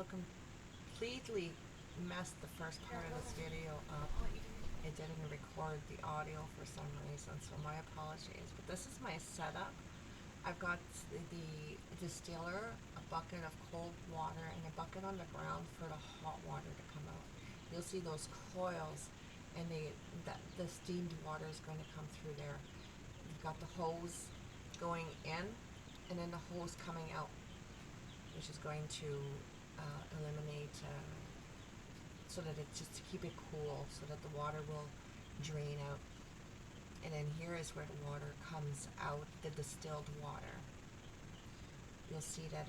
so completely messed the first part of this video up. It didn't record the audio for some reason, so my apologies. But this is my setup. I've got the distiller, a bucket of cold water, and a bucket on the ground for the hot water to come out. You'll see those coils, and the steamed water is going to come through there. You've got the hose going in, and then the hose coming out, which is going to eliminate, so that it's just to keep it cool, so that the water will drain out. And then here is where the water comes out, the distilled water. You'll see that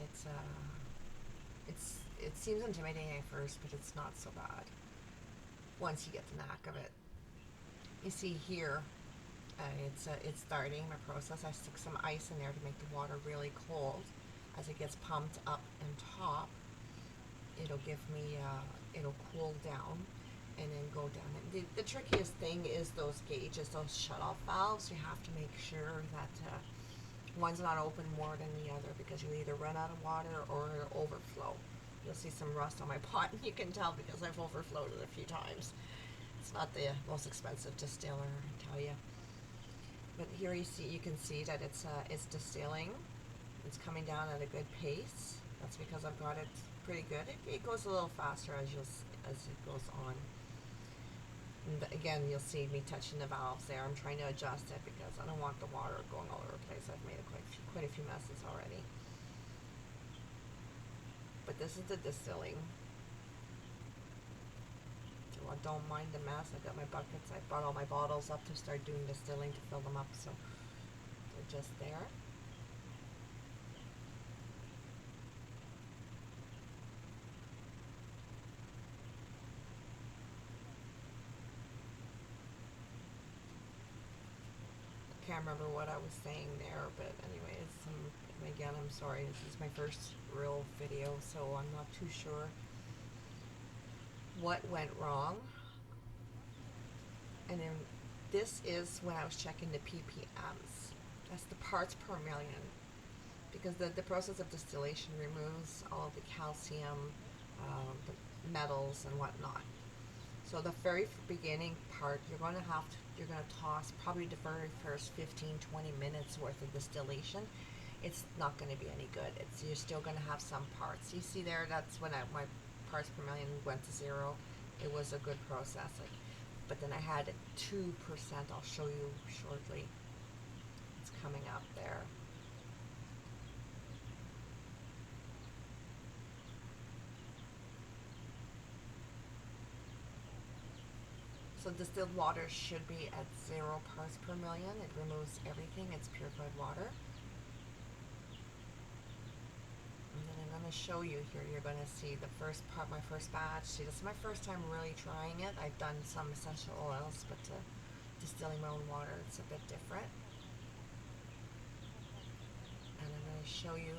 it seems intimidating at first, but it's not so bad once you get the knack of it. You see here, it's starting my process. I stick some ice in there to make the water really cold. As it gets pumped up and top, it'll give me, it'll cool down and then go down. The trickiest thing is those gauges, those shutoff valves. You have to make sure that one's not open more than the other, because you either run out of water or it'll overflow. You'll see some rust on my pot, and you can tell because I've overflowed it a few times. It's not the most expensive distiller, I tell you. But here you can see that it's distilling. It's coming down at a good pace. That's because I've got it pretty good. It goes a little faster as it goes on. And again, you'll see me touching the valves there. I'm trying to adjust it because I don't want the water going all over the place. I've made quite a few messes already. But this is the distilling. So I don't mind the mess. I've got my buckets. I brought all my bottles up to start doing distilling to fill them up, so they're just there. Can't remember what I was saying there, but anyways, again, I'm sorry, this is my first real video, so I'm not too sure what went wrong. And then this is when I was checking the ppms. That's the parts per million, because the process of distillation removes all of the calcium, the metals and whatnot. So the very beginning part, you're going to toss probably the very first 15-20 minutes worth of distillation. It's not going to be any good. You're still going to have some parts. You see there, that's when my parts per million went to 0. It was a good process. But then I had 2%. I'll show you shortly. It's coming up there. So distilled water should be at 0 parts per million. It removes everything. It's purified water. And then I'm going to show you here. You're going to see the first part, my first batch. See, this is my first time really trying it. I've done some essential oils, but distilling my own water, it's a bit different. And I'm going to show you.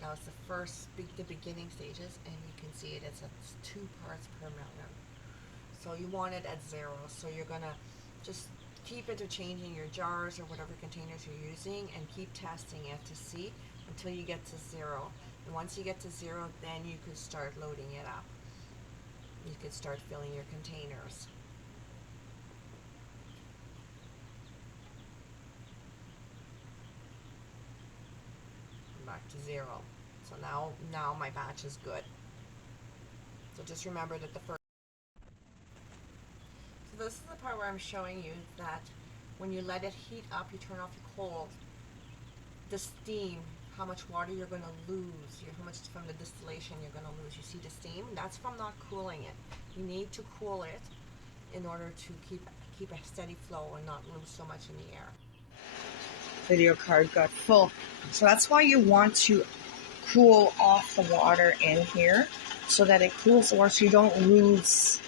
Now it's the beginning stages, and you can see it's at 2 parts per million. So you want it at 0. So you're gonna just keep interchanging your jars or whatever containers you're using, and keep testing it to see until you get to 0. And once you get to 0, then you could start loading it up. You could start filling your containers. Back to 0. So now my batch is good. So just remember that the first. So this is the part where I'm showing you that when you let it heat up, you turn off your cold, the steam, how much water you're going to lose, how much from the distillation you're going to lose. You see the steam? That's from not cooling it. You need to cool it in order to keep a steady flow and not lose so much in the air. Video card got full. So that's why you want to cool off the water in here, so that it cools the water so you don't lose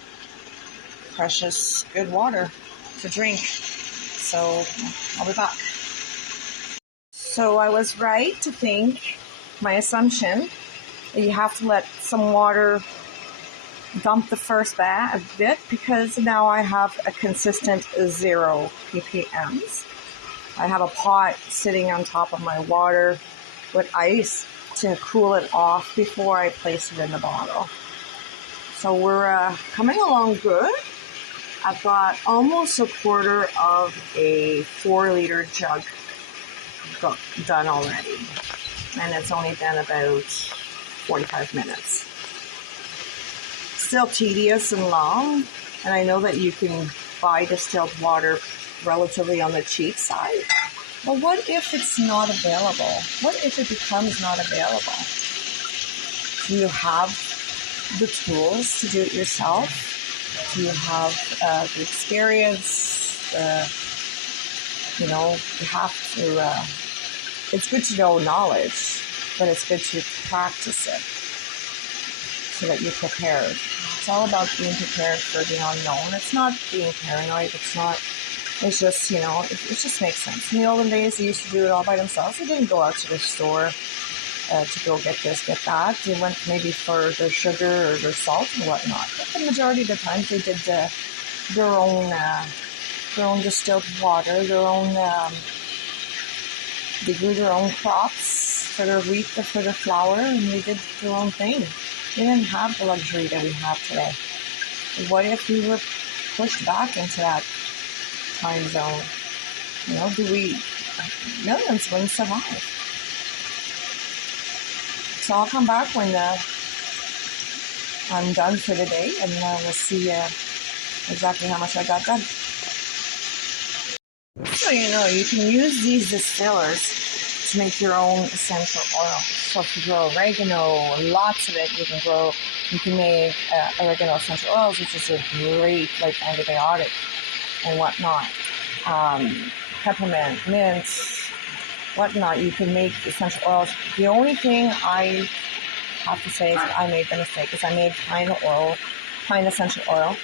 precious good water to drink. So I'll be back. So I was right to think, my assumption, that you have to let some water dump the first bit, because now I have a consistent 0 ppms. I have a pot sitting on top of my water with ice, to cool it off before I place it in the bottle. So we're coming along good. I've got almost a quarter of a 4-liter jug done already. And it's only been about 45 minutes. Still tedious and long. And I know that you can buy distilled water relatively on the cheap side. But what if it's not available? What if it becomes not available? Do you have the tools to do it yourself? Do you have the experience? You have to, it's good to know knowledge, but it's good to practice it so that you're prepared. It's all about being prepared for the unknown. It's not being paranoid. It's just, it just makes sense. In the olden days, they used to do it all by themselves. They didn't go out to the store to go get this, get that. They went maybe for their sugar or their salt and whatnot. But the majority of the times they did their own distilled water, they grew their own crops for their wheat or for their flour, and they did their own thing. They didn't have the luxury that we have today. What if we were pushed back into that time zone? Millions wouldn't survive. So I'll come back when I'm done for the day, and we'll see exactly how much I got done. So you can use these distillers to make your own essential oil. So if you grow oregano, lots of it, you can make oregano essential oils, which is a great antibiotic and whatnot. Peppermint, mint, whatnot, you can make essential oils. The only thing I have to say is that I made the mistake is I made pine essential oil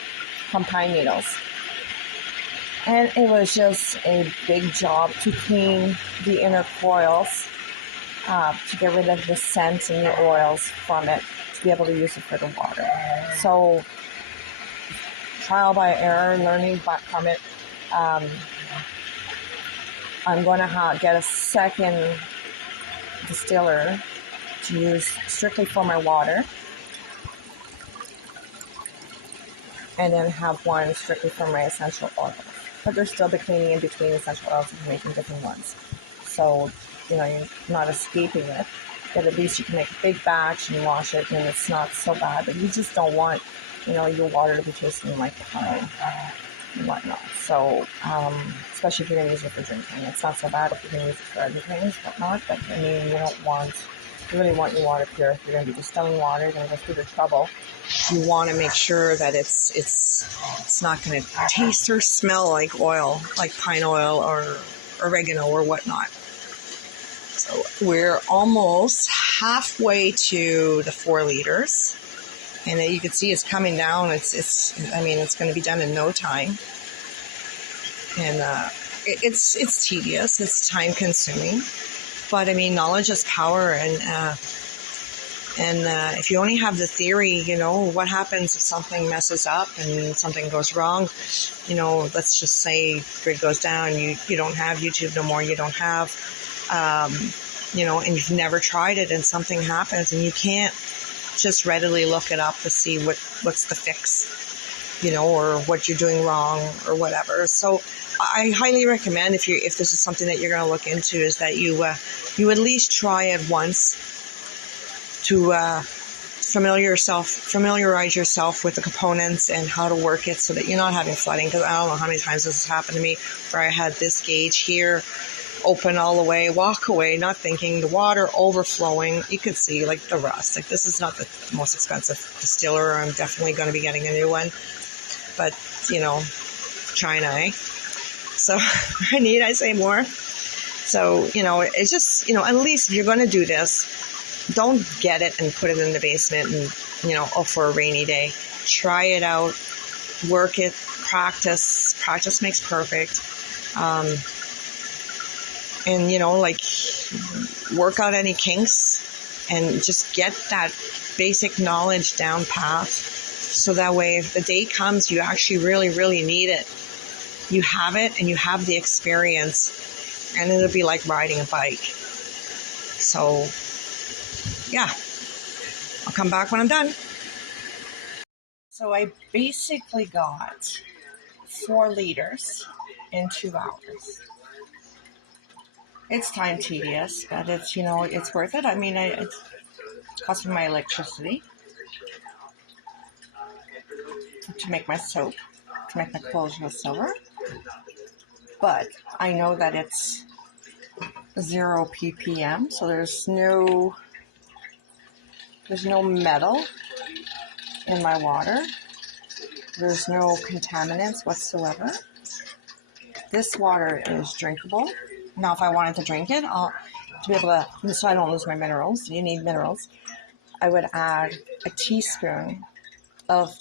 from pine needles. And it was just a big job to clean the inner coils, to get rid of the scent and the oils from it, to be able to use it for the water. So, trial by error, learning from it. I'm going to get a second distiller to use strictly for my water, and then have one strictly for my essential oils. But there's still the cleaning in between essential oils and making different ones. So, you're not escaping it. But at least you can make a big batch and wash it, and it's not so bad. But you just don't want, your water to be tasting like pine and whatnot. So, especially if you're going to use it for drinking. It's not so bad if you're going to use it for other things, whatnot. But, you really want your water pure. If you're going to be distilling water, you're going to go through the trouble. You want to make sure that it's not going to taste or smell like oil, like pine oil or oregano or whatnot. So we're almost halfway to the 4 liters, and you can see it's coming down. It's going to be done in no time, and it's tedious. It's time consuming, but knowledge is power, and if you only have the theory, what happens if something messes up and something goes wrong? Let's just say grid goes down, you don't have YouTube no more, you don't have, and you've never tried it and something happens and you can't just readily look it up to see what's the fix, or what you're doing wrong or whatever. So I highly recommend if this is something that you're going to look into, is that you at least try it once, to familiarize yourself with the components and how to work it so that you're not having flooding. Because I don't know how many times this has happened to me where I had this gauge here open all the way, walk away, not thinking, the water overflowing. You could see the rust. This is not the most expensive distiller. I'm definitely going to be getting a new one. But, China, eh? So I say more. So, it's just, at least if you're going to do this, don't get it and put it in the basement and, for a rainy day. Try it out, work it, practice. Practice makes perfect. And, work out any kinks and just get that basic knowledge down path. So that way, if the day comes, you actually really, really need it. You have it and you have the experience, and it'll be like riding a bike. So, yeah, I'll come back when I'm done. So I basically got 4 liters in 2 hours. It's time tedious, but it's, you know, it's worth it. I mean, it's costing my electricity to make my soap, to make my clothes with silver. But I know that it's 0 ppm, so there's no metal in my water. There's no contaminants whatsoever. This water is drinkable. Now, if I wanted to drink it, to be able to, so I don't lose my minerals, you need minerals, I would add a teaspoon of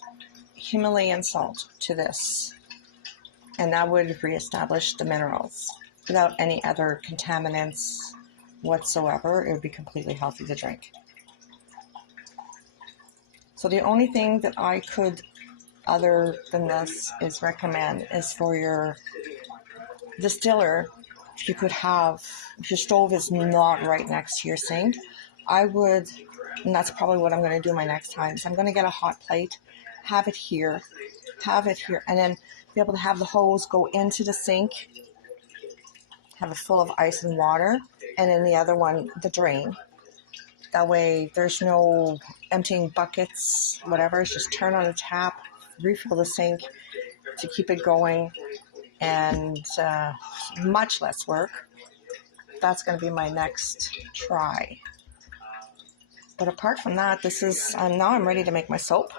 Himalayan salt to this, and that would reestablish the minerals without any other contaminants whatsoever. It would be completely healthy to drink. So the only thing that I could, other than this, is recommend is for your distiller, if you could have, if your stove is not right next to your sink, I would, and that's probably what I'm going to do my next time, is I'm going to get a hot plate, have it here, and then be able to have the hose go into the sink, have it full of ice and water, and in the other one, the drain. That way there's no emptying buckets, whatever. It's just turn on the tap, refill the sink to keep it going, and much less work. That's going to be my next try. But apart from that, this is, now I'm ready to make my soap.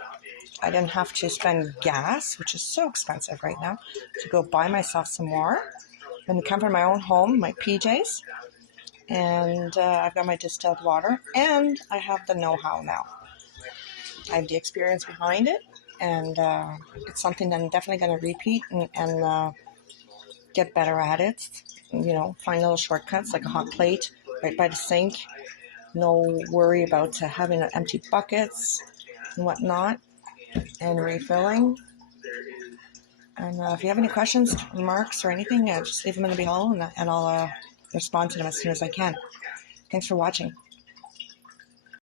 I didn't have to spend gas, which is so expensive right now, to go buy myself some more. I'm in the comfort of my own home, my PJs, and I've got my distilled water, and I have the know-how now. I have the experience behind it, and it's something that I'm definitely going to repeat and get better at it. You know, find little shortcuts like a hot plate right by the sink. No worry about having empty buckets and whatnot, and refilling. And if you have any questions, remarks, or anything, just leave them in the below, and I'll respond to them as soon as I can. Thanks for watching.